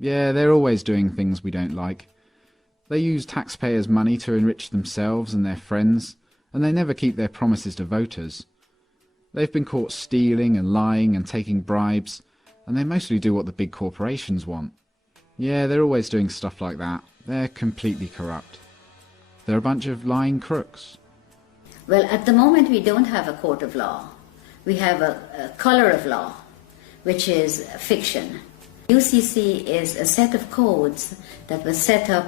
Yeah, they're always doing things we don't like. They use taxpayers' money to enrich themselves and their friends, and they never keep their promises to voters. They've been caught stealing and lying and taking bribes, and they mostly do what the big corporations want. Yeah, they're always doing stuff like that. They're completely corrupt. They're a bunch of lying crooks. Well, at the moment we don't have a court of law. We have a color of law, which is fiction. UCC is a set of codes that was set up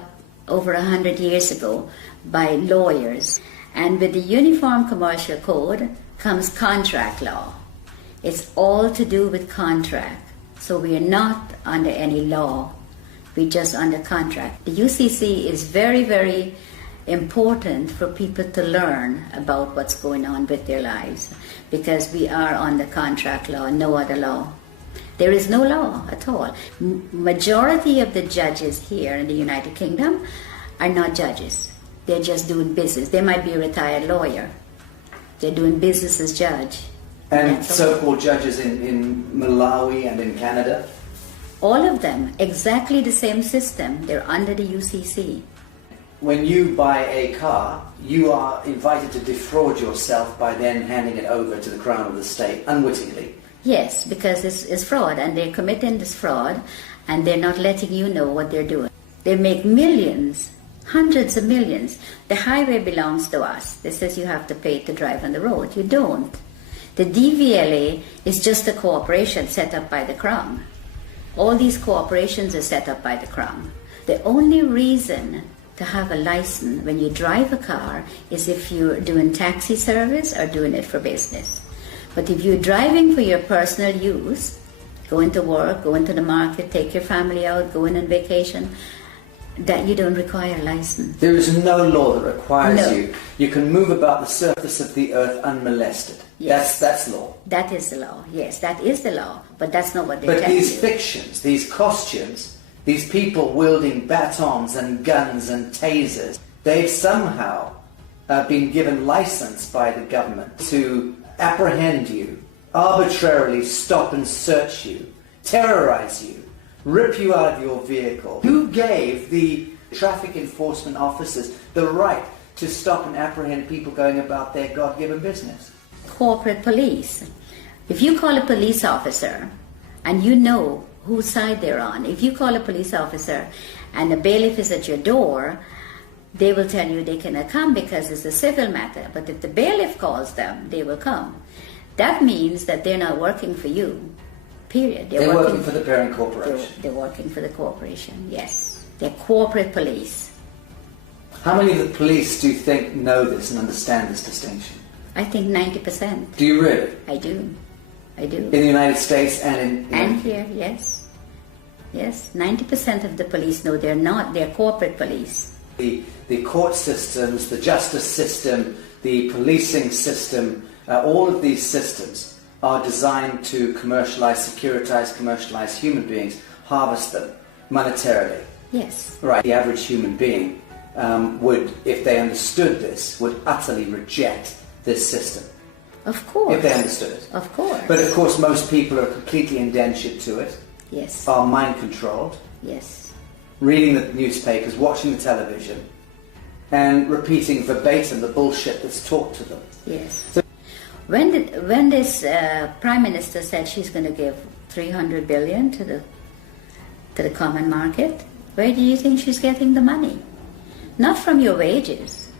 over 100 years ago by lawyers. And with the Uniform Commercial Code comes contract law. It's all to do with contract. So we are not under any law. We're just under contract. The UCC is very, very important for people to learn about what's going on with their lives, because we are under contract law, no other law. There is no law at all. Majority of the judges here in the United Kingdom are not judges. They're just doing business. They might be a retired lawyer. They're doing business as judge. And so-called judges in Malawi and in Canada? All of them, exactly the same system. They're under the UCC. When you buy a car, you are invited to defraud yourself by then handing it over to the Crown of the State, unwittingly. Yes, because it's fraud, and they're committing this fraud, and they're not letting you know what they're doing. They make millions, hundreds of millions. The highway belongs to us. It says you have to pay to drive on the road. You don't. The DVLA is just a corporation set up by the Crown. All these corporations are set up by the Crown. The only reason to have a license when you drive a car is if you're doing taxi service or doing it for business. But if you're driving for your personal use, going to work, going to the market, take your family out, going on vacation, that you don't require a license. There is no law that requires No. you. You can move about the surface of the earth unmolested. Yes. That's law. That is the law. Yes, that is the law. But that's not what they're But telling these you. fictions, these costumes, these people wielding batons and guns and tasers, they've somehow been given license by the government to apprehend you, arbitrarily stop and search you, terrorize you, rip you out of your vehicle. Who gave the traffic enforcement officers the right to stop and apprehend people going about their God-given business? Corporate police. If you call a police officer and you know whose side they're on, if you call a police officer and the bailiff is at your door, they will tell you they cannot come because it's a civil matter. But if the bailiff calls them, they will come. That means that they're not working for you, period. They're working for the parent corporation. They're working for the corporation, yes. They're corporate police. How many of the police do you think know this and understand this distinction? I think 90%. Do you really? I do. I do. In the United States and in... And here, yes. Yes, 90% of the police know they're corporate police. The court systems, the justice system, the policing system, all of these systems are designed to securitize, commercialize human beings, harvest them monetarily. Yes. Right. The average human being would, if they understood this, would utterly reject this system. Of course. If they understood it. Of course. But of course most people are completely indentured to it. Yes. Are mind controlled. Yes. Reading the newspapers, watching the television, and repeating verbatim the bullshit that's taught to them. Yes. So, when this Prime Minister said she's going to give 300 billion to the common market, where do you think she's getting the money? Not from your wages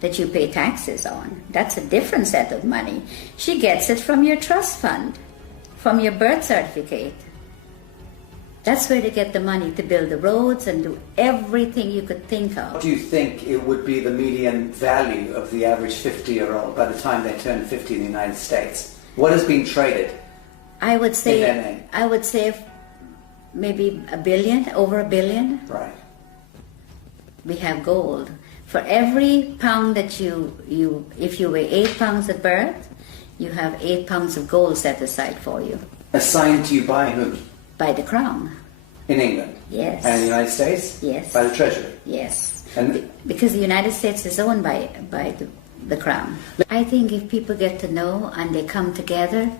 that you pay taxes on. That's a different set of money. She gets it from your trust fund, from your birth certificate. That's where they get the money to build the roads and do everything you could think of. what do you think it would be the median value of the average 50-year-old by the time they turn 50 in the United States? What has been traded? I would say in their name? Maybe $1 billion, over $1 billion. Right. We have gold. For every pound that if you weigh 8 pounds at birth, you have 8 pounds of gold set aside for you. Assigned to you by whom? By the Crown. In England? Yes. And in the United States? Yes. By the Treasury? Yes. And because the United States is owned by the Crown. I think if people get to know and they come together,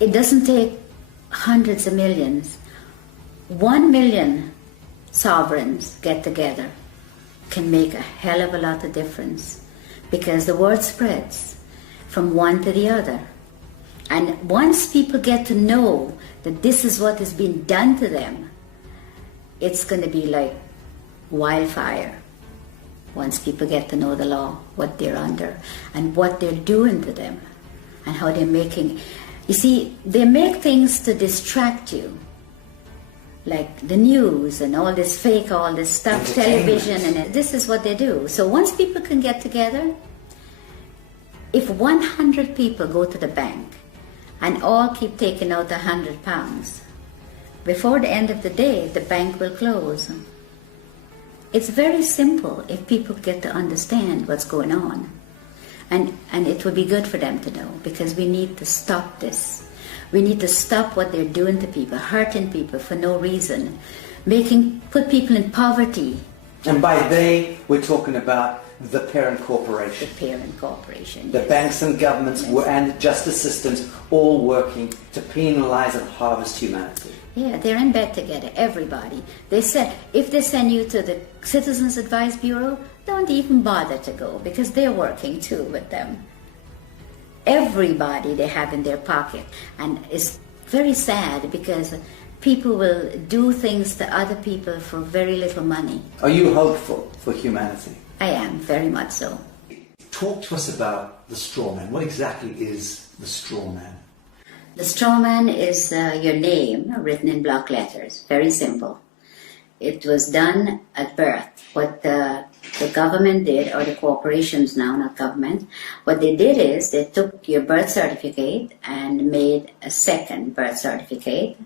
it doesn't take hundreds of millions. 1 million sovereigns get together can make a hell of a lot of difference, because the word spreads from one to the other. And once people get to know that this is what is being done to them, it's going to be like wildfire. Once people get to know the law, what they're under, and what they're doing to them, and how they're making... You see, they make things to distract you, like the news and all this fake, all this stuff, television, and this is what they do. So once people can get together, if 100 people go to the bank and all keep taking out £100, before the end of the day, the bank will close. It's very simple if people get to understand what's going on. And it would be good for them to know, because we need to stop this. We need to stop what they're doing to people, hurting people for no reason, put people in poverty. And by they, we're talking about the parent corporation. The parent corporation, The yes. banks and governments and justice systems all working to penalize and harvest humanity. Yeah, they're in bed together, everybody. They said, if they send you to the Citizens Advice Bureau, don't even bother to go, because they're working too with them. Everybody they have in their pocket. And it's very sad, because people will do things to other people for very little money. Are you hopeful for humanity? I am, very much so. Talk to us about the straw man. What exactly is the straw man? The straw man is your name written in block letters. Very simple. It was done at birth. What the government did, or the corporations now, not government, what they did is they took your birth certificate and made a second birth certificate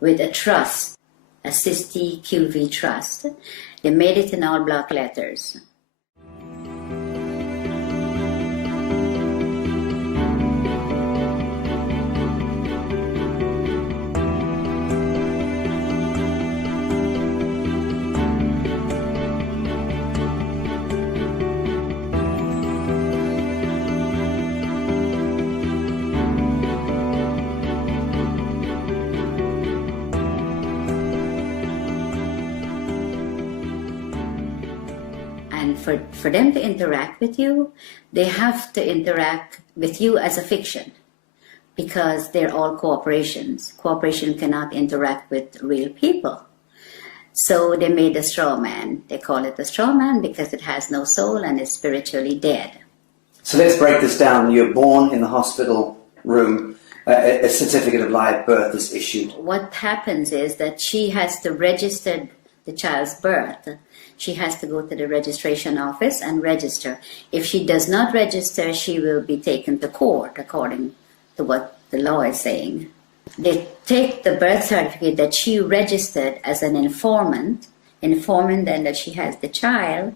with a trust, a Sisti QV trust. They made it in all block letters. And for them to interact with you, they have to interact with you as a fiction, because they're all corporations. Corporation cannot interact with real people. So they made a straw man. They call it a straw man because it has no soul and is spiritually dead. So let's break this down. You're born in the hospital room. A certificate of live birth is issued. What happens is that she has to register the child's birth. She has to go to the registration office and register. If she does not register, she will be taken to court, according to what the law is saying. They take the birth certificate that she registered as an informant, informing then that she has the child,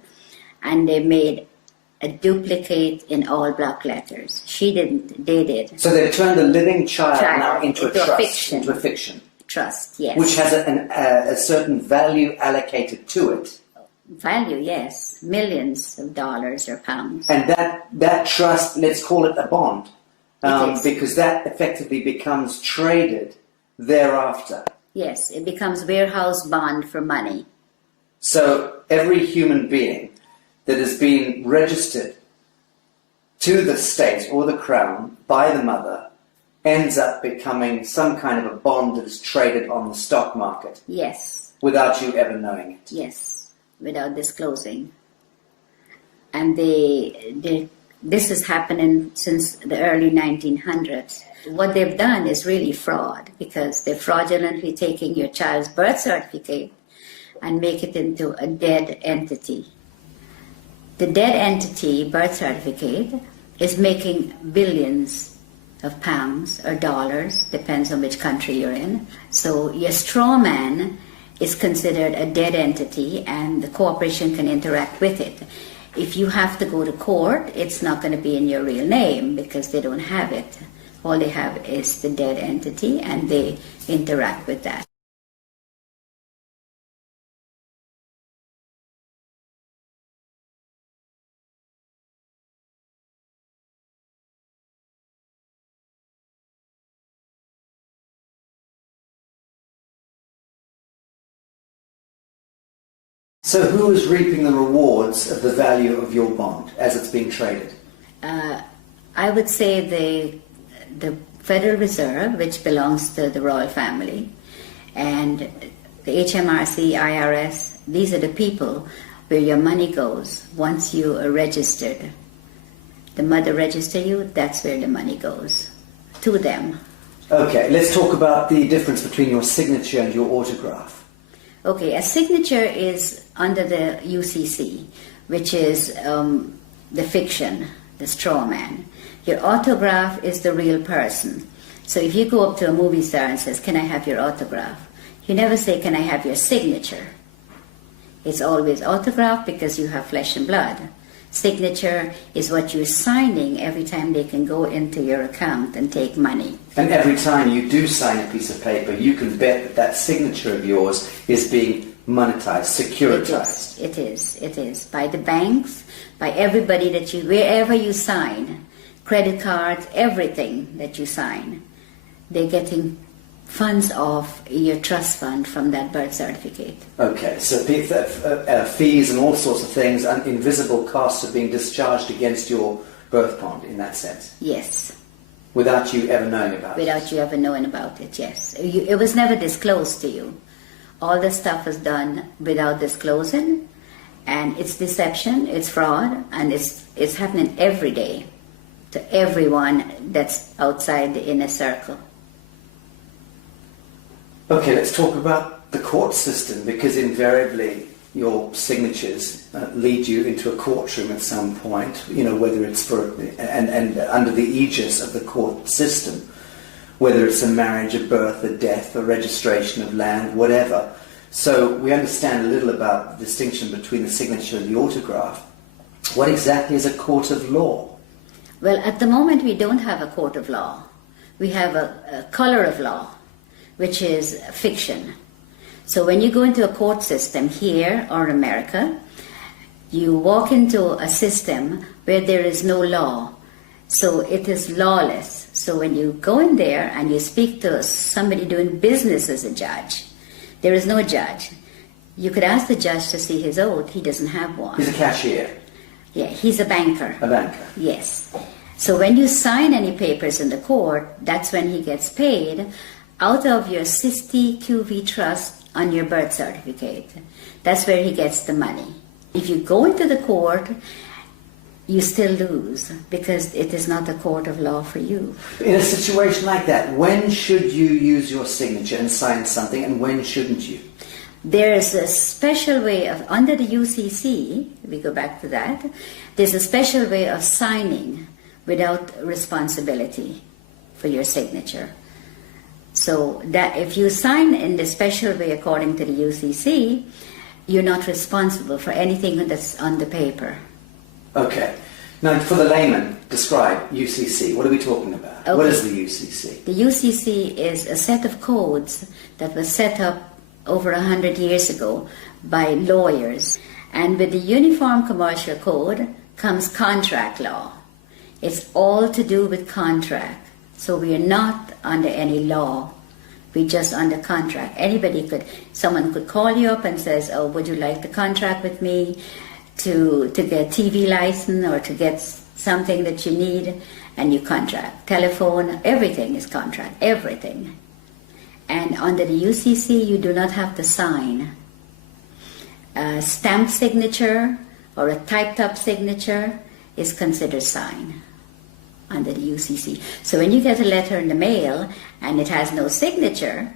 and they made a duplicate in all block letters. She didn't, they did. So they've turned a living child now into a trust, fiction. into a fiction. Trust, yes. Which has a certain value allocated to it. Value, yes. Millions of dollars or pounds. And that trust, let's call it a bond, because that effectively becomes traded thereafter. Yes, it becomes warehouse bond for money. So every human being that has been registered to the state or the crown by the mother ends up becoming some kind of a bond that is traded on the stock market. Yes. Without you ever knowing it. Yes, without disclosing. And this is happening since the early 1900s. What they've done is really fraud, because they're fraudulently taking your child's birth certificate and make it into a dead entity. The dead entity birth certificate is making billions of pounds or dollars, depends on which country you're in. So your straw man is considered a dead entity, and the corporation can interact with it. If you have to go to court, it's not going to be in your real name, because they don't have it. All they have is the dead entity, and they interact with that. So who is reaping the rewards of the value of your bond as it's being traded? I would say the Federal Reserve, which belongs to the royal family, and the HMRC, IRS, these are the people where your money goes once you are registered. The mother register you, that's where the money goes, to them. Okay, let's talk about the difference between your signature and your autograph. Okay, a signature is under the UCC, which is the fiction, the straw man. Your autograph is the real person. So if you go up to a movie star and says, "Can I have your autograph?" You never say, "Can I have your signature?" It's always autograph because you have flesh and blood. Signature is what you're signing every time they can go into your account and take money. And every time you do sign a piece of paper, you can bet that that signature of yours is being monetized, securitized. It is. By the banks, by everybody that you, wherever you sign, credit cards, everything that you sign, they're getting funds off your trust fund from that birth certificate. Okay, so fees and all sorts of things, and invisible costs are being discharged against your birth bond in that sense? Yes. Without you ever knowing about it? Without you ever knowing about it, yes. It was never disclosed to you. All the stuff was done without disclosing, and it's deception, it's fraud, and it's happening every day to everyone that's outside the inner circle. Okay, let's talk about the court system, because invariably your signatures lead you into a courtroom at some point, you know, whether it's for, and under the aegis of the court system, whether it's a marriage, a birth, a death, a registration of land, whatever. So we understand a little about the distinction between the signature and the autograph. What exactly is a court of law? Well, at the moment we don't have a court of law. We have a color of law, which is fiction. So when you go into a court system here or America, you walk into a system where there is no law. So it is lawless. So when you go in there and you speak to somebody doing business as a judge, there is no judge. You could ask the judge to see his oath. He doesn't have one. He's a cashier. Yeah, he's a banker. A banker. Yes. So when you sign any papers in the court, that's when he gets paid out of your 60 QV trust on your birth certificate. That's where he gets the money. If you go into the court, you still lose because it is not a court of law for you. In a situation like that, when should you use your signature and sign something, and when shouldn't you? There is a special way of, under the UCC, we go back to that, there's a special way of signing without responsibility for your signature. So that if you sign in the special way according to the UCC, you're not responsible for anything that's on the paper. Okay. Now, for the layman, describe UCC. What are we talking about? Okay. What is the UCC? The UCC is a set of codes that was set up over 100 years ago by lawyers. And with the Uniform Commercial Code comes contract law. It's all to do with contract. So we are not under any law. We're just under contract. Someone could call you up and says, "Oh, would you like to contract with me to get TV license or to get something that you need?" And you contract. Telephone, everything is contract, everything. And under the UCC, you do not have to sign. A stamped signature or a typed up signature is considered sign under the UCC. So when you get a letter in the mail and it has no signature,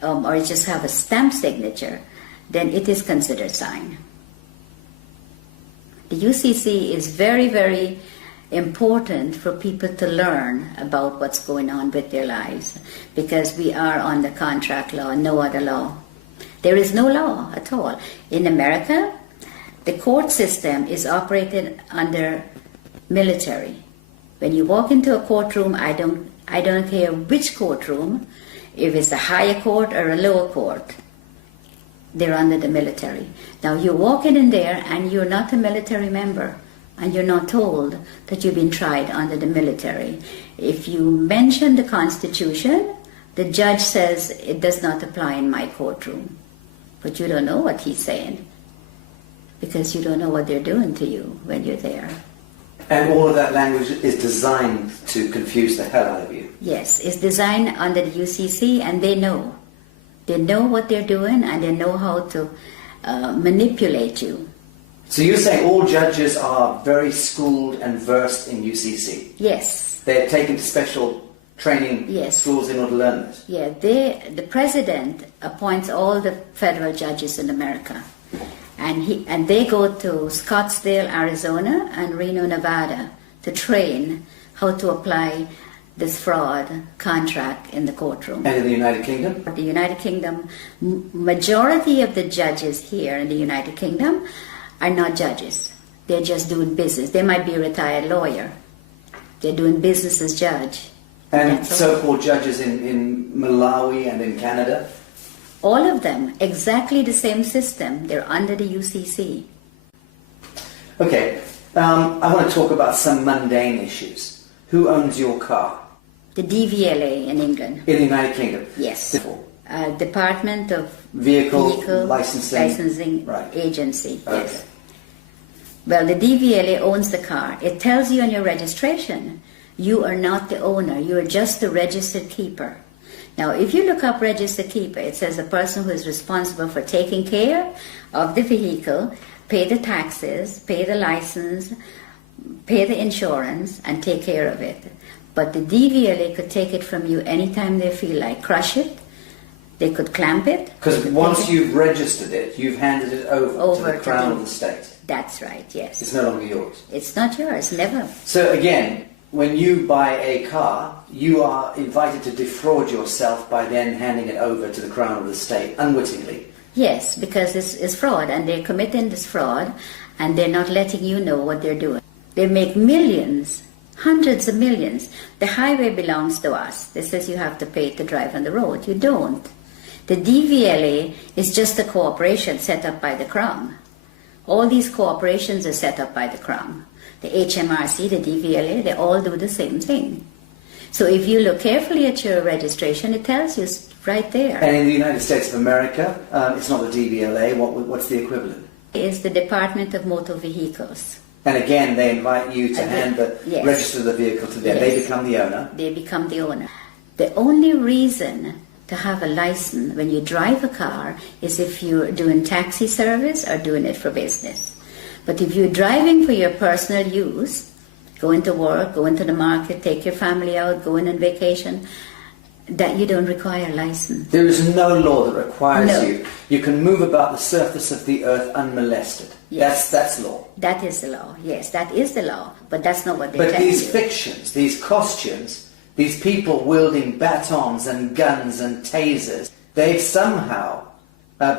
or you just have a stamped signature, then it is considered sign. The UCC is very, very important for people to learn about what's going on with their lives, because we are under contract law, no other law. There is no law at all. In America, the court system is operated under military. When you walk into a courtroom, I don't care which courtroom, if it's a higher court or a lower court, they're under the military. Now you're walking in there and you're not a military member, and you're not told that you've been tried under the military. If you mention the Constitution, the judge says it does not apply in my courtroom. But you don't know what he's saying. because you don't know what they're doing to you when you're there. And all of that language is designed to confuse the hell out of you. Yes, it's designed under the UCC, and they know. They know what they're doing, and they know how to manipulate you. So you're saying all judges are very schooled and versed in UCC? Yes. They're taken to special training schools in order to learn this? Yeah, the president appoints all the federal judges in America. And they go to Scottsdale, Arizona and Reno, Nevada to train how to apply this fraud contract in the courtroom. And in the United Kingdom? The United Kingdom, majority of the judges here in the United Kingdom are not judges. They're just doing business. They might be a retired lawyer. They're doing business as judge. And so-called judges in Malawi and in Canada? All of them, exactly the same system. They're under the UCC. Okay, I want to talk about some mundane issues. Who owns your car? The DVLA in England. In the United Kingdom? Yes. Department of Vehicle Licensing right. Agency. Okay. Yes. Well, the DVLA owns the car. It tells you on your registration, you are not the owner. You are just the registered keeper. Now, if you look up registered keeper, it says a person who is responsible for taking care of the vehicle, pay the taxes, pay the license, pay the insurance, and take care of it. But the DVLA could take it from you anytime they feel like. Crush it. They could clamp it. Because once you've registered it, you've handed it over to the Crown of the state. That's right, yes. It's no longer yours. It's not yours, never. So again, when you buy a car, you are invited to defraud yourself by then handing it over to the Crown of the state, unwittingly. Yes, because it's fraud, and they're committing this fraud, and they're not letting you know what they're doing. They make millions, hundreds of millions. The highway belongs to us. This says you have to pay to drive on the road. You don't. The DVLA is just a corporation set up by the Crown. All these corporations are set up by the Crown. The HMRC, the DVLA, they all do the same thing. So if you look carefully at your registration, it tells you right there. And in the United States of America, it's not the DVLA. What's the equivalent? It's the Department of Motor Vehicles. And again, they invite you to register the vehicle to them. Yes. They become the owner. They become the owner. The only reason to have a license when you drive a car is if you're doing taxi service or doing it for business. But if you're driving for your personal use, going to work, going to the market, take your family out, going on vacation, that you don't require a license. There is no law that requires No. you. You can move about the surface of the earth unmolested. Yes. That's law. That is the law. Yes, that is the law. But that's not what they're But telling these you. fictions, these costumes, these people wielding batons and guns and tasers, they've somehow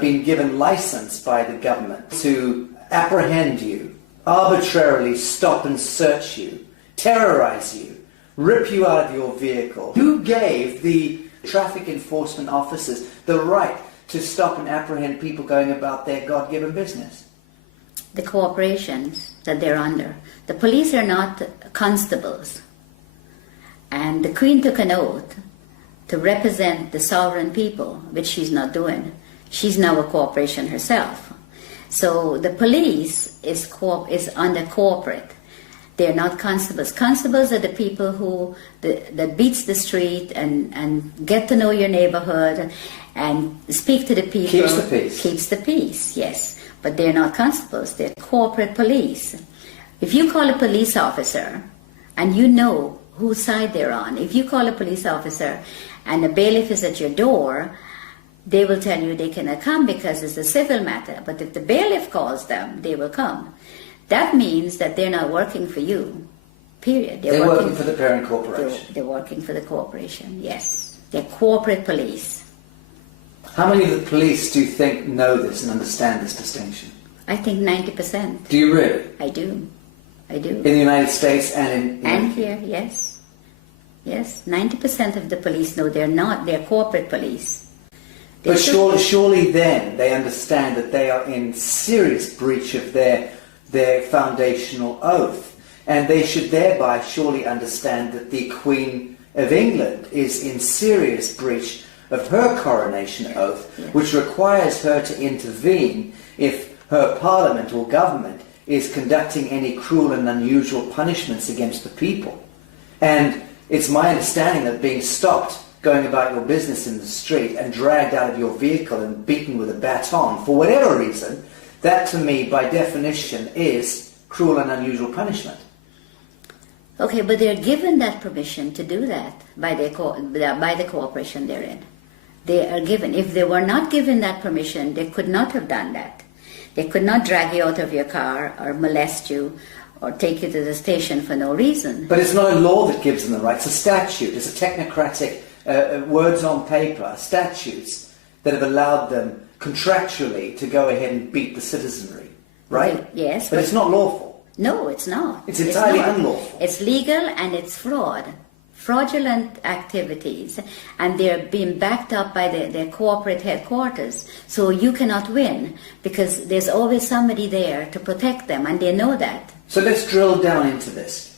been given license by the government to apprehend you, arbitrarily stop and search you, terrorize you, rip you out of your vehicle. Who gave the traffic enforcement officers the right to stop and apprehend people going about their God-given business? The corporations that they're under. The police are not constables. And the Queen took an oath to represent the sovereign people, which she's not doing. She's now a corporation herself. So the police is under corporate. They're not constables. Constables are the people who that beats the street and get to know your neighborhood and speak to the people. Keeps the peace. Keeps the peace, yes. But they're not constables. They're corporate police. If you call a police officer and you know whose side they're on, if you call a police officer and a bailiff is at your door, they will tell you they cannot come because it's a civil matter. But if the bailiff calls them, they will come. That means that they're not working for you, period. They're working for the parent corporation. They're working for the corporation, yes. They're corporate police. How many of the police do you think know this and understand this distinction? I think 90%. Do you really? I do. I do. In the United States and in... And here, yes. Yes, 90% of the police know they're corporate police. But surely then they understand that they are in serious breach of their foundational oath. And they should thereby surely understand that the Queen of England is in serious breach of her coronation oath, Yes. which requires her to intervene if her parliament or government is conducting any cruel and unusual punishments against the people. And it's my understanding that being stopped going about your business in the street and dragged out of your vehicle and beaten with a baton for whatever reason, that to me by definition is cruel and unusual punishment. Okay, but they're given that permission to do that by the corporation they're in. They are given. If they were not given that permission, they could not have done that. They could not drag you out of your car or molest you or take you to the station for no reason. But it's not a law that gives them the right. It's a statute. It's a technocratic words on paper, statutes that have allowed them contractually to go ahead and beat the citizenry, right? Yes. But it's not lawful. No, it's not. It's entirely not. unlawful. It's legal and it's fraudulent activities, and they're being backed up by their corporate headquarters. So you cannot win because there's always somebody there to protect them, and they know that. So let's drill down into this.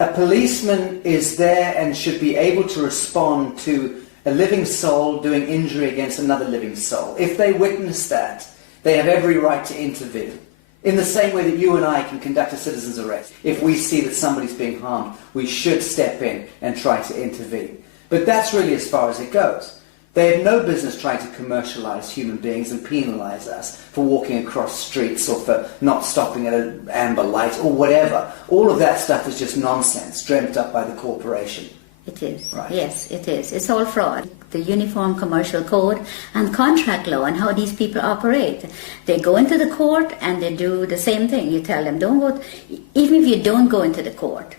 A policeman is there and should be able to respond to a living soul doing injury against another living soul. If they witness that, they have every right to intervene. In the same way that you and I can conduct a citizen's arrest. If we see that somebody's being harmed, we should step in and try to intervene. But that's really as far as it goes. They have no business trying to commercialise human beings and penalise us for walking across streets or for not stopping at an amber light or whatever. All of that stuff is just nonsense, dreamt up by the corporation. It is. Right. Yes, it is. It's all fraud. The Uniform Commercial Code and contract law and how these people operate. They go into the court and they do the same thing. You tell them, don't go, even if you don't go into the court,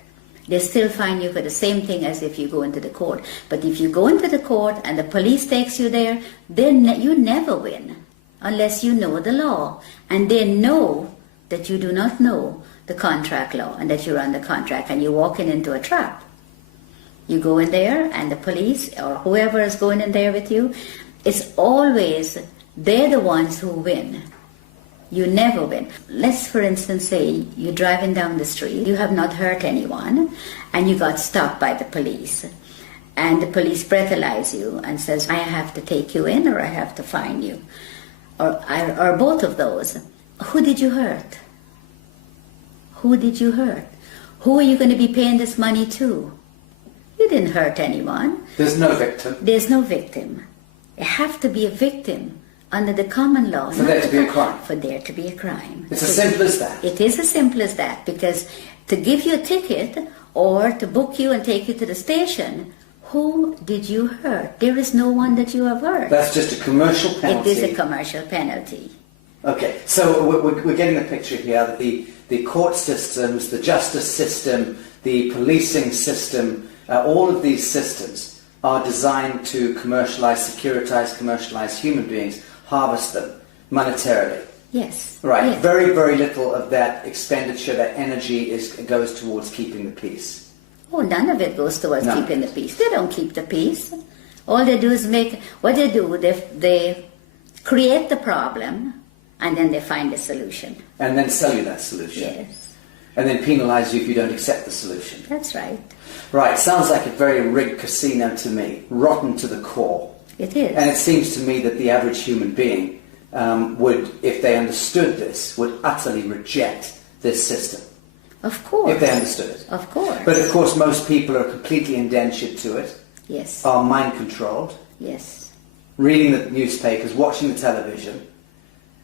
they still fine you for the same thing as if you go into the court. But if you go into the court and the police takes you there, then you never win unless you know the law. And they know that you do not know the contract law and that you're under contract and you're walking into a trap. You go in there and the police or whoever is going in there with you, it's always they're the ones who win. You never win. Let's, for instance, say you're driving down the street, you have not hurt anyone, and you got stopped by the police. And the police breathalyze you and says, I have to take you in or I have to fine you. Or both of those. Who did you hurt? Who did you hurt? Who are you going to be paying this money to? You didn't hurt anyone. There's no victim. There's no victim. You have to be a victim under the common law. For there to be a crime. For there to be a crime. It's as simple as that. It is as simple as that, because to give you a ticket or to book you and take you to the station, who did you hurt? There is no one that you have hurt. That's just a commercial penalty. It is a commercial penalty. Okay, so we're getting the picture here that the court systems, the justice system, the policing system, all of these systems are designed to commercialize human beings, harvest them monetarily. Yes. Right. Yes. Very, very little of that expenditure, that energy goes towards keeping the peace. Oh, none of it goes towards keeping the peace. They don't keep the peace. All they do is they create the problem and then they find a solution. And then sell you that solution. Yes. And then penalise you if you don't accept the solution. That's right. Right, sounds like a very rigged casino to me, rotten to the core. It is. And it seems to me that the average human being would, if they understood this, would utterly reject this system. Of course. If they understood it. Of course. But of course most people are completely indentured to it. Yes. Are mind controlled. Yes. Reading the newspapers, watching the television,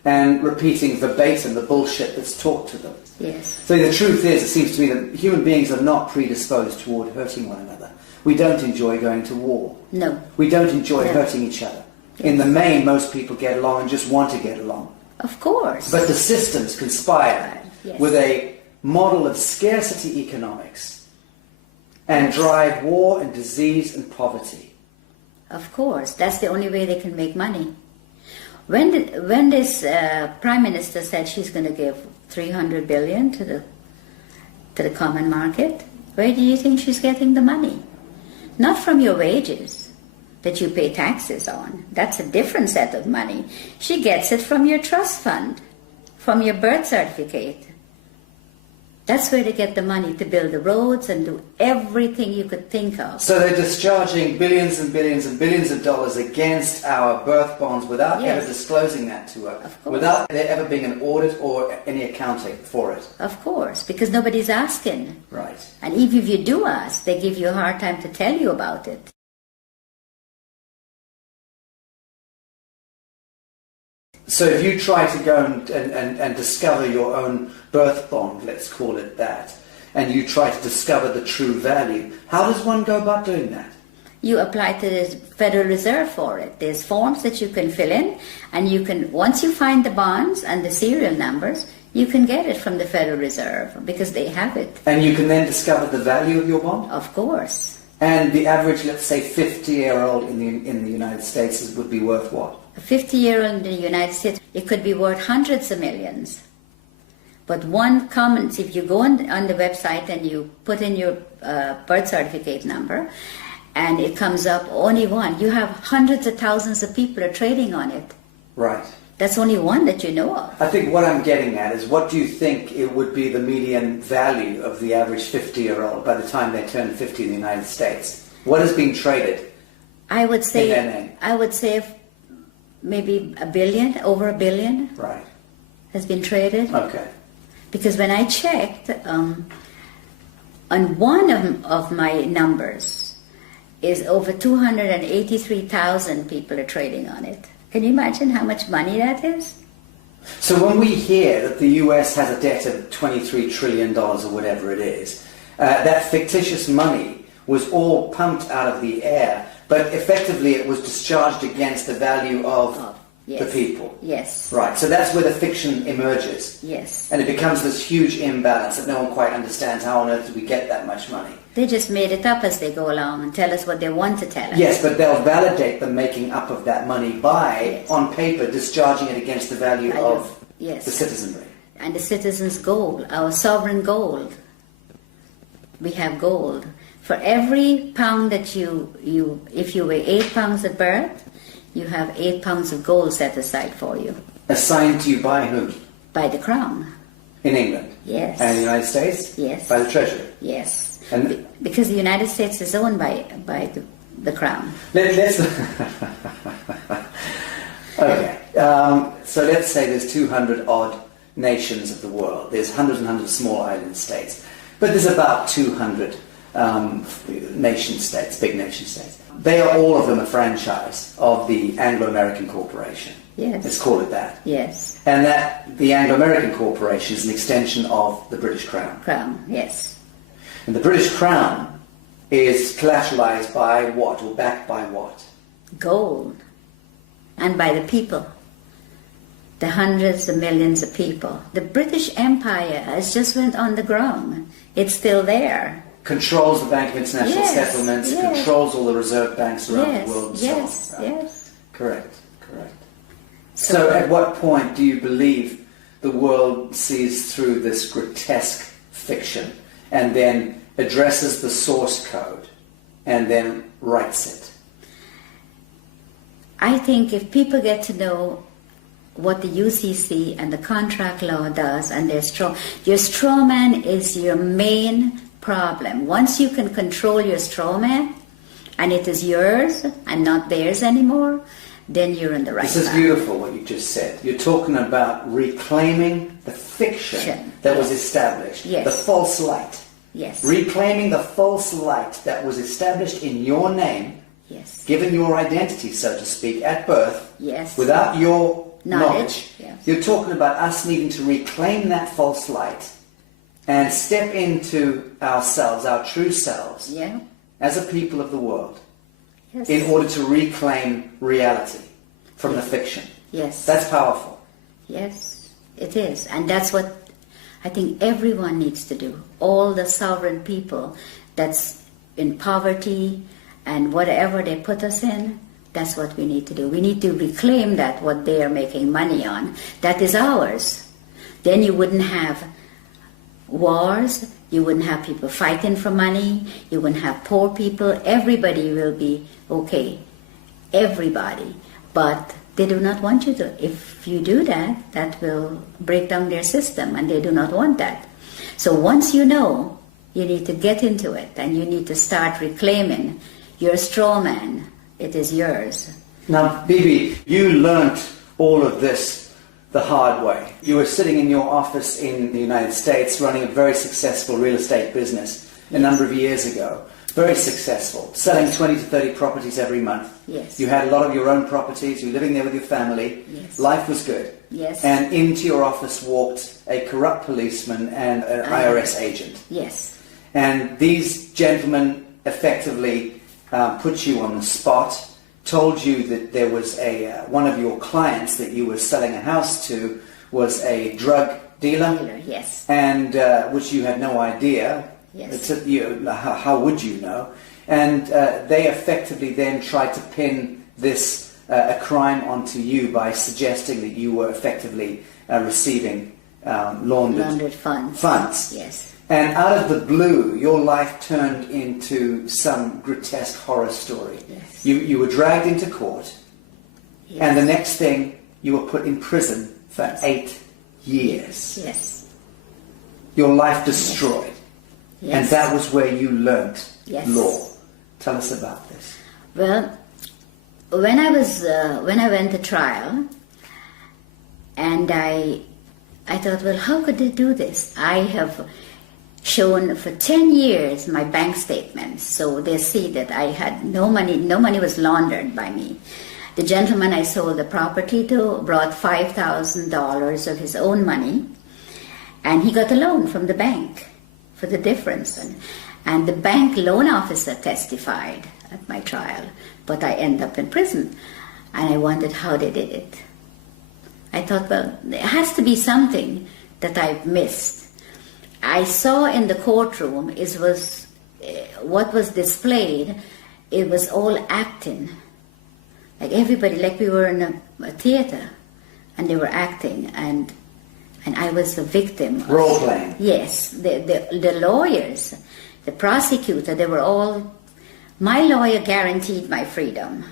and repeating verbatim the bullshit that's taught to them. Yes. So the truth is, it seems to me that human beings are not predisposed toward hurting one another. We don't enjoy going to war. No. We don't enjoy hurting each other. Yes. In the main, most people get along and just want to get along. Of course. But the systems conspire Yes. with a model of scarcity economics and drive war and disease and poverty. Of course. That's the only way they can make money. When this Prime Minister said she's going to give 300 billion to the common market, where do you think she's getting the money? Not from your wages that you pay taxes on. That's a different set of money. She gets it from your trust fund, from your birth certificate. That's where they get the money to build the roads and do everything you could think of. So they're discharging billions and billions and billions of dollars against our birth bonds without ever disclosing that to us, without there ever being an audit or any accounting for it. Of course, because nobody's asking. Right. And even if you do ask, they give you a hard time to tell you about it. So if you try to go and discover your own birth bond, let's call it that, and you try to discover the true value, how does one go about doing that? You apply to the Federal Reserve for it. There's forms that you can fill in, and you can, once you find the bonds and the serial numbers, you can get it from the Federal Reserve because they have it. And you can then discover the value of your bond? Of course. And the average, let's say, 50-year-old in the United States would be worth what? A 50-year-old in the United States, it could be worth hundreds of millions. But one comment, if you go on the website and you put in your birth certificate number, and it comes up only one, you have hundreds of thousands of people are trading on it. Right. That's only one that you know of. I think what I'm getting at is, what do you think it would be the median value of the average 50-year-old by the time they turn 50 in the United States? What is being traded? I would say, in their name? I would say maybe $1 billion, over $1 billion. Right. Has been traded. Okay. Because when I checked, on one of my numbers is over 283,000 people are trading on it. Can you imagine how much money that is? So when we hear that the US has a debt of $23 trillion or whatever it is, that fictitious money was all pumped out of the air, but effectively it was discharged against the value of the people. Yes. Right, so that's where the fiction emerges. Yes. And it becomes this huge imbalance that no one quite understands. How on earth do we get that much money? They just made it up as they go along and tell us what they want to tell us. Yes, but they'll validate the making up of that money by, on paper, discharging it against the value of the citizenry. And the citizens' gold, our sovereign gold. We have gold. For every pound that if you weigh 8 pounds at birth, you have 8 pounds of gold set aside for you. Assigned to you by whom? By the Crown. In England? Yes. And in the United States? Yes. By the Treasury? Yes. And because the United States is owned by the Crown. Let's okay. So let's say there's 200 odd nations of the world. There's hundreds and hundreds of small island states. But there's about 200 nation states, big nation states. They are all of them a franchise of the Anglo-American Corporation. Yes. Let's call it that. Yes. And that the Anglo-American Corporation is an extension of the British Crown. Crown, yes. And the British Crown is collateralized by what, or backed by what? Gold. And by the people. The hundreds of millions of people. The British Empire has just went on the ground. It's still there. Controls the Bank of International Settlements, controls all the reserve banks around the world and so on. Yes. Correct. So at what point do you believe the world sees through this grotesque fiction and then addresses the source code and then writes it? I think if people get to know what the UCC and the contract law does, and your straw man is your main problem. Once you can control your straw man, and it is yours and not theirs anymore, then you're in the right path. This is beautiful what you just said. You're talking about reclaiming the fiction that was established, the false light. Yes. Reclaiming the false light that was established in your name, given your identity, so to speak, at birth, without your knowledge. You're talking about us needing to reclaim that false light and step into ourselves, our true selves, as a people of the world, in order to reclaim reality from the fiction. Yes. That's powerful. Yes, it is. And that's what I think everyone needs to do. All the sovereign people that's in poverty and whatever they put us in, that's what we need to do. We need to reclaim that, what they are making money on. That is ours. Then you wouldn't have wars, you wouldn't have people fighting for money, you wouldn't have poor people. Everybody will be okay. Everybody. But they do not want you to. If you do that, that will break down their system, and they do not want that. So once you know, you need to get into it, and you need to start reclaiming your straw man. It is yours. Now, Bibi, you learnt all of this the hard way. You were sitting in your office in the United States running a very successful real estate business a number of years ago. Very successful, selling 20 to 30 properties every month. Yes. You had a lot of your own properties, you were living there with your family. Yes. Life was good. Yes. And into your office walked a corrupt policeman and an IRS agent. Yes. And these gentlemen effectively put you on the spot, told you that there was one of your clients that you were selling a house to was a drug dealer. Yes. And which you had no idea. Yes. How would you know? And they effectively then tried to pin this a crime onto you by suggesting that you were effectively receiving laundered funds. Yes. And out of the blue, your life turned into some grotesque horror story. Yes. You were dragged into court, Yes. and the next thing, you were put in prison for 8 years. Yes. Your life destroyed. Yes. And that was where you learnt Yes. law. Tell us about this. Well, when I went to trial, and I thought, well, how could they do this? I have shown for 10 years my bank statements, so they see that I had no money was laundered by me. The gentleman I sold the property to brought $5,000 of his own money, and he got a loan from the bank for the difference. And the bank loan officer testified at my trial, but I ended up in prison. And I wondered how they did it. I thought, well, there has to be something that I've missed. I saw in the courtroom, what was displayed, it was all acting. Like everybody, like we were in a theater, and they were acting, and I was the victim. Role playing. Yes, the lawyers, the prosecutor, they were all. My lawyer guaranteed my freedom,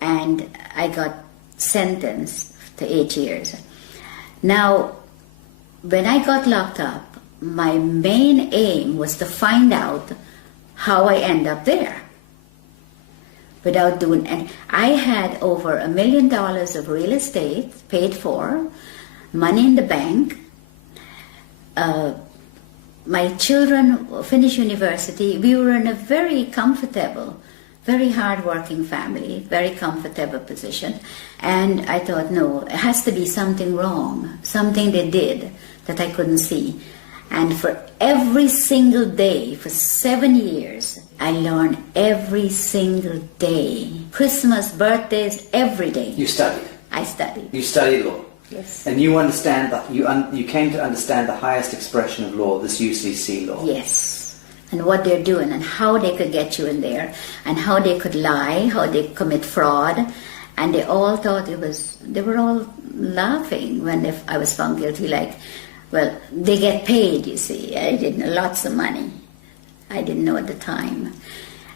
and I got sentenced to 8 years. Now, when I got locked up, my main aim was to find out how I end up there. Without doing, and I had over $1 million of real estate paid for, money in the bank. My children finished university. We were in a very comfortable, very hard-working family, very comfortable position. And I thought, no, it has to be something wrong, something they did that I couldn't see. And for every single day, for 7 years, I learned every single day. Christmas, birthdays, every day. You studied. I studied. You studied law. Yes. And you understand that you came to understand the highest expression of law, this UCC law. Yes. And what they're doing and how they could get you in there and how they could lie, how they commit fraud. And they all thought they were all laughing when I was found guilty, like, well, they get paid, you see. I didn't know, lots of money. I didn't know at the time.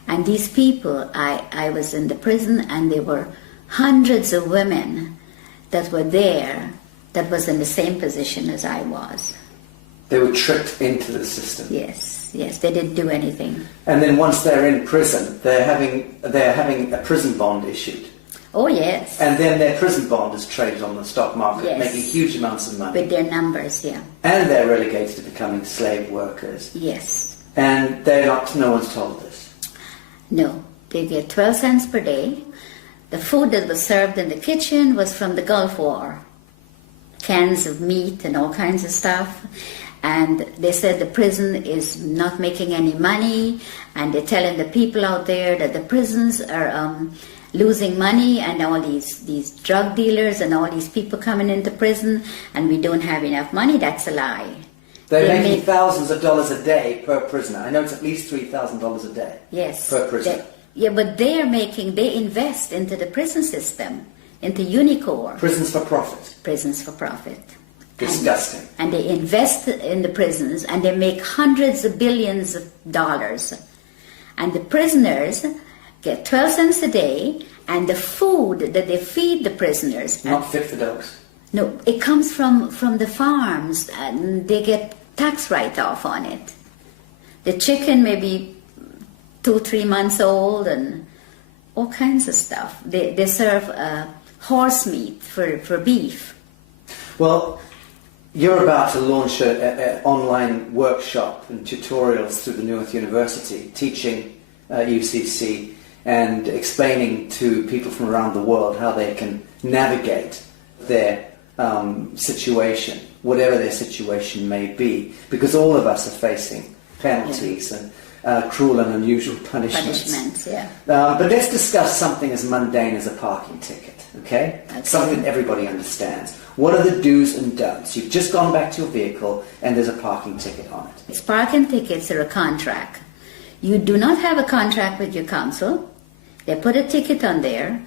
And these people, I was in the prison, and there were hundreds of women that were there that was in the same position as I was. They were tricked into the system. Yes, they didn't do anything. And then once they're in prison, they're having a prison bond issued. Oh, yes. And then their prison bond is traded on the stock market, Yes. making huge amounts of money. With their numbers, yeah. And they're relegated to becoming slave workers. Yes. And no one's told this. No, they get 12 cents per day. The food that was served in the kitchen was from the Gulf War. Cans of meat and all kinds of stuff. And they said the prison is not making any money, and they're telling the people out there that the prisons are losing money, and all these drug dealers and all these people coming into prison, and we don't have enough money. That's a lie. They're making thousands of dollars a day per prisoner. I know it's at least $3,000 a day. Yes. Per prisoner. But they invest into the prison system, into Unicore. Prisons for profit. Prisons for profit. Disgusting. And they invest in the prisons, and they make hundreds of billions of dollars. And the prisoners get 12 cents a day, and the food that they feed the prisoners... Not fit for dogs. No, it comes from the farms, and they get tax write-off on it. The chicken may be 2-3 months old and all kinds of stuff. They serve horse meat for beef. Well, you're about to launch an online workshop and tutorials through the Newark University, teaching UCC and explaining to people from around the world how they can navigate their situation, whatever their situation may be, because all of us are facing penalties and cruel and unusual punishments. But let's discuss something as mundane as a parking ticket, okay? Something that everybody understands. What are the do's and don'ts? You've just gone back to your vehicle and there's a parking ticket on it. It's parking tickets are a contract. You do not have a contract with your council. They put a ticket on there.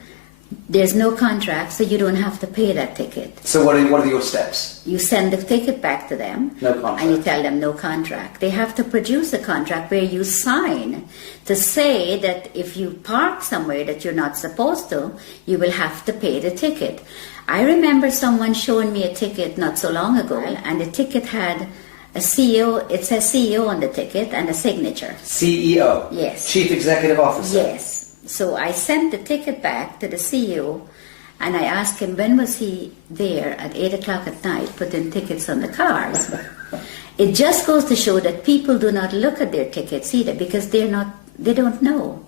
There's no contract, so you don't have to pay that ticket. So what are your steps? You send the ticket back to them. No contract. And you tell them no contract. They have to produce a contract where you sign to say that if you park somewhere that you're not supposed to, you will have to pay the ticket. I remember someone showing me a ticket not so long ago, and the ticket had a CEO, it says CEO on the ticket and a signature. CEO? Yes. Chief Executive Officer? Yes. So I sent the ticket back to the CEO and I asked him when was he there at 8 o'clock at night putting tickets on the cars. It just goes to show that people do not look at their tickets either because they don't know.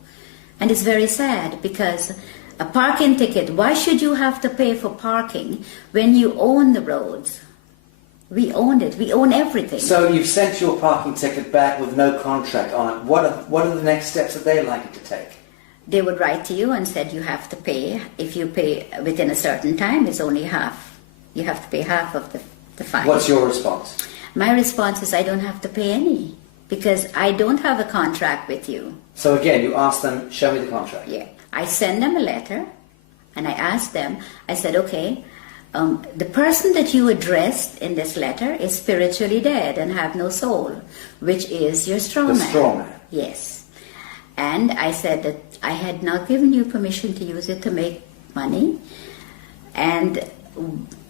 And it's very sad because a parking ticket, why should you have to pay for parking when you own the roads? We own it. We own everything. So you've sent your parking ticket back with no contract on it. What are the next steps that they'd like you to take? They would write to you and said you have to pay. If you pay within a certain time, it's only half. You have to pay half of the fine. What's your response? My response is I don't have to pay any because I don't have a contract with you. So again, you ask them, show me the contract. Yeah. I send them a letter and I ask them, I said, okay, the person that you addressed in this letter is spiritually dead and have no soul, which is your straw man. The straw man. Yes. And I said that I had not given you permission to use it to make money, and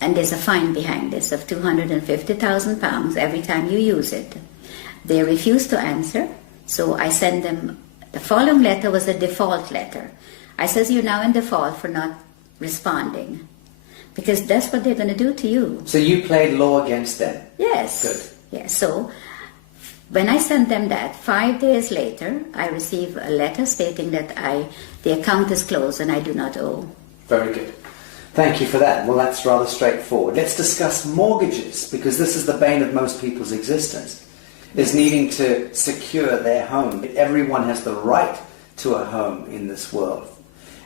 there's a fine behind this of £250,000 every time you use it. They refused to answer, so I sent them, the following letter was a default letter. I says you're now in default for not responding, because that's what they're going to do to you. So you played law against them? Yes. Good. Yes, so when I sent them that, 5 days later, I received a letter stating that the account is closed and I do not owe. Very good. Thank you for that. Well, that's rather straightforward. Let's discuss mortgages, because this is the bane of most people's existence, is needing to secure their home. Everyone has the right to a home in this world.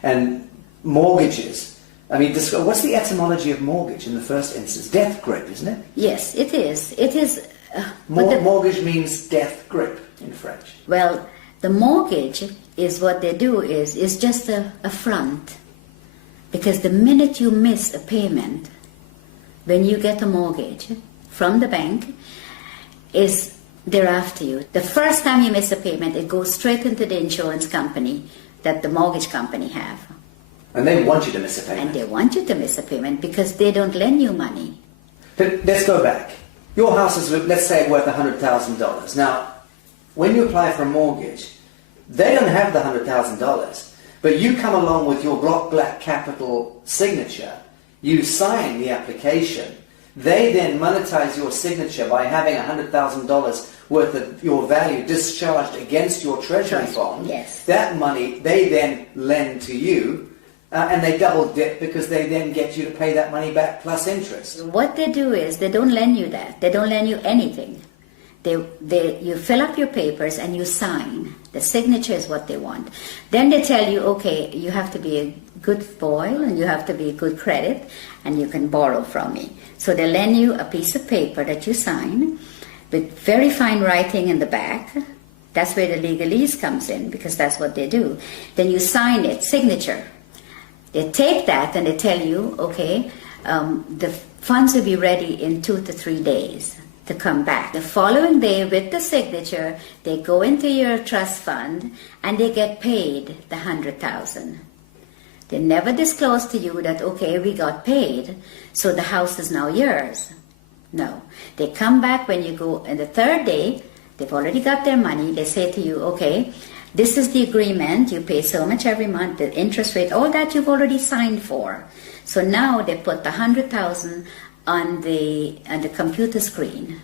And mortgages, I mean, what's the etymology of mortgage in the first instance? Death grip, isn't it? Yes, it is. It is. Mortgage means death grip in French. Well, the mortgage is what they do is just a front. Because the minute you miss a payment, when you get a mortgage from the bank, they're after you. The first time you miss a payment, it goes straight into the insurance company that the mortgage company have. And they want you to miss a payment. And they want you to miss a payment because they don't lend you money. But let's go back. Your house is, let's say, worth $100,000. Now, when you apply for a mortgage, they don't have the $100,000, but you come along with your block black capital signature, you sign the application, they then monetize your signature by having $100,000 worth of your value discharged against your treasury bond. Yes. That money they then lend to you, and they double dip because they then get you to pay that money back plus interest. What they do is they don't lend you that. They don't lend you anything. You fill up your papers and you sign. The signature is what they want. Then they tell you, okay, you have to be a good boy and you have to be good credit and you can borrow from me. So they lend you a piece of paper that you sign with very fine writing in the back. That's where the legalese comes in because that's what they do. Then you sign it, signature. They take that and they tell you, okay, the funds will be ready in 2 to 3 days to come back. The following day with the signature, they go into your trust fund and they get paid the $100,000. They never disclose to you that, okay, we got paid, so the house is now yours. No. They come back when you go, and the third day, they've already got their money. They say to you, okay, this is the agreement. You pay so much every month, the interest rate, all that you've already signed for. So now they put the 100,000 on the computer screen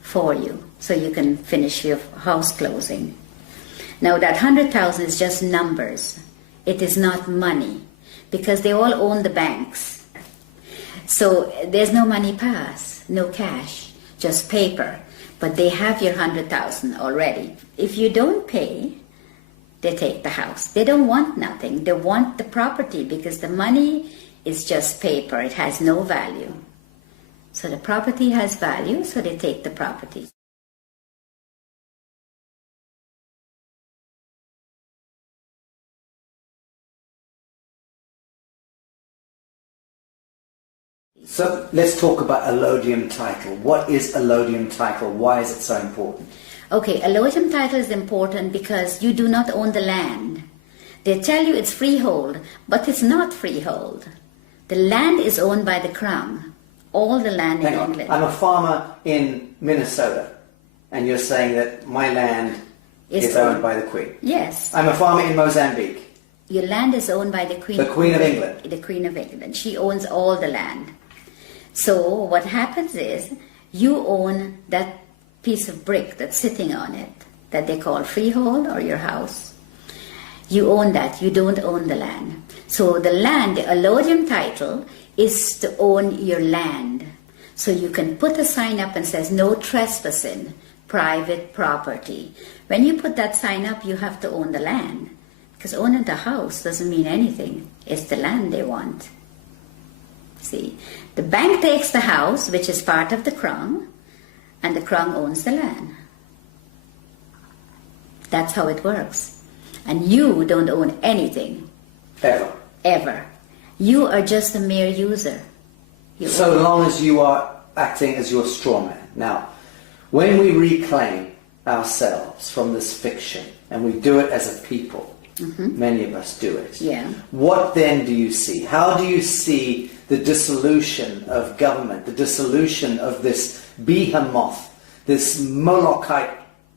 for you, so you can finish your house closing. Now that 100,000 is just numbers. It is not money, because they all own the banks. So there's no money pass, no cash, just paper. But they have your 100,000 already. If you don't pay, they take the house. They don't want nothing. They want the property, because the money is just paper. It has no value. So the property has value, so they take the property. So let's talk about allodium title. What is allodium title? Why is it so important? Okay, allodium title is important because you do not own the land. They tell you it's freehold, but it's not freehold. The land is owned by the Crown. All the land in England. I'm a farmer in Minnesota, and you're saying that my land is owned by the Queen. Yes. I'm a farmer in Mozambique. Your land is owned by the Queen. The Queen of England. The Queen of England. She owns all the land. So what happens is you own that piece of brick that's sitting on it, that they call freehold or your house. You own that. You don't own the land. So the land, the allodium title, is to own your land. So you can put a sign up and says no trespassing, private property. When you put that sign up, you have to own the land. Because owning the house doesn't mean anything. It's the land they want. See, the bank takes the house, which is part of the Crown, and the Crown owns the land. That's how it works. And you don't own anything. Ever. Ever. You are just a mere user. So long as you are acting as your straw man. Now, when we reclaim ourselves from this fiction, and we do it as a people, many of us do it, what then do you see? How do you see the dissolution of government, the dissolution of this behemoth, this Molochite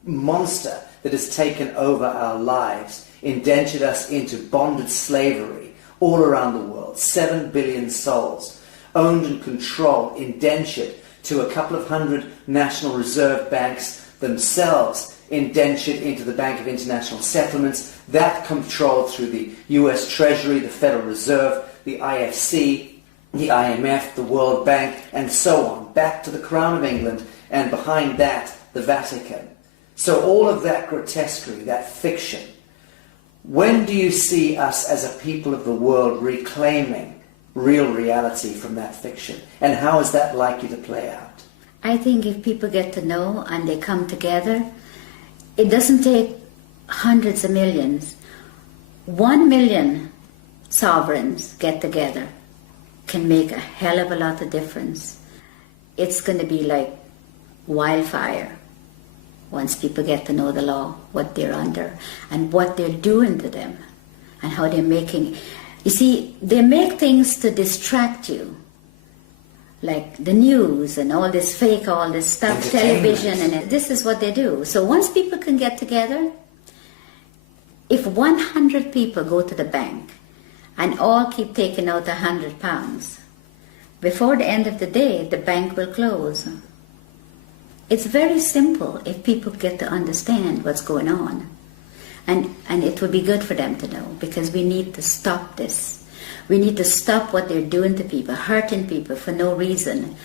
monster that has taken over our lives, indentured us into bonded slavery all around the world, 7 billion souls, owned and controlled, indentured to a couple of hundred National Reserve banks themselves, indentured into the Bank of International Settlements, that controlled through the US Treasury, the Federal Reserve, the IFC, the IMF, the World Bank, and so on, back to the Crown of England, and behind that, the Vatican. So all of that grotesquerie, that fiction, when do you see us as a people of the world reclaiming real reality from that fiction? And how is that likely to play out? I think if people get to know and they come together, it doesn't take hundreds of millions. 1 million sovereigns get together can make a hell of a lot of difference. It's going to be like wildfire once people get to know the law, what they're under, and what they're doing to them, and how they're making... You see, they make things to distract you, like the news and all this fake, all this stuff, television, and this is what they do. So once people can get together, if 100 people go to the bank and all keep taking out £100, before the end of the day, the bank will close. It's very simple if people get to understand what's going on. And it would be good for them to know, because we need to stop this. We need to stop what they're doing to people, hurting people for no reason,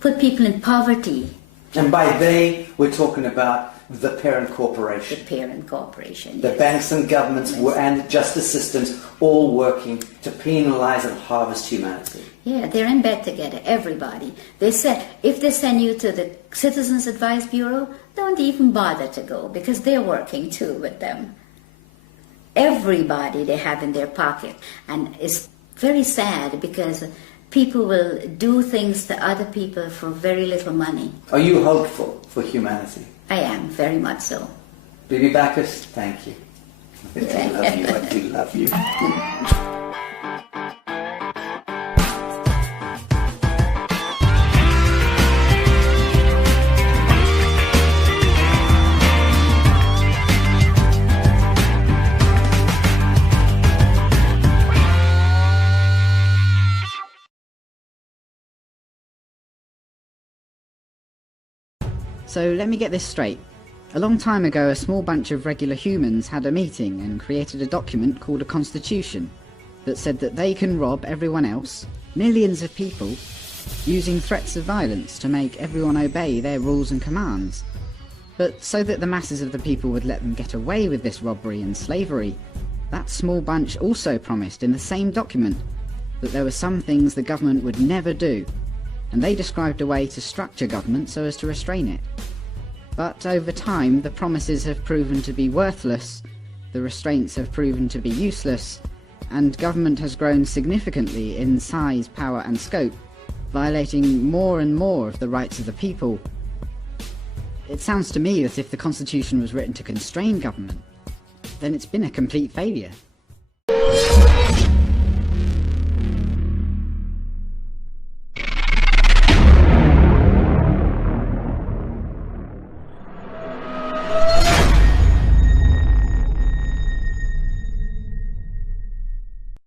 put people in poverty. And by they, we're talking about the parent corporation. The parent corporation, The banks and governments and justice systems all working to penalize and harvest humanity. Yeah, they're in bed together, everybody. They said, if they send you to the Citizens Advice Bureau, don't even bother to go, because they're working too with them. Everybody they have in their pocket. And it's very sad, because people will do things to other people for very little money. Are you hopeful for humanity? I am, very much so. Bibi Bacchus, thank you. I do love you. So let me get this straight. A long time ago, a small bunch of regular humans had a meeting and created a document called a constitution that said that they can rob everyone else, millions of people, using threats of violence to make everyone obey their rules and commands. But so that the masses of the people would let them get away with this robbery and slavery, that small bunch also promised in the same document that there were some things the government would never do, and they described a way to structure government so as to restrain it. But over time, the promises have proven to be worthless, the restraints have proven to be useless, and government has grown significantly in size, power and scope, violating more and more of the rights of the people. It sounds to me that if the Constitution was written to constrain government, then it's been a complete failure.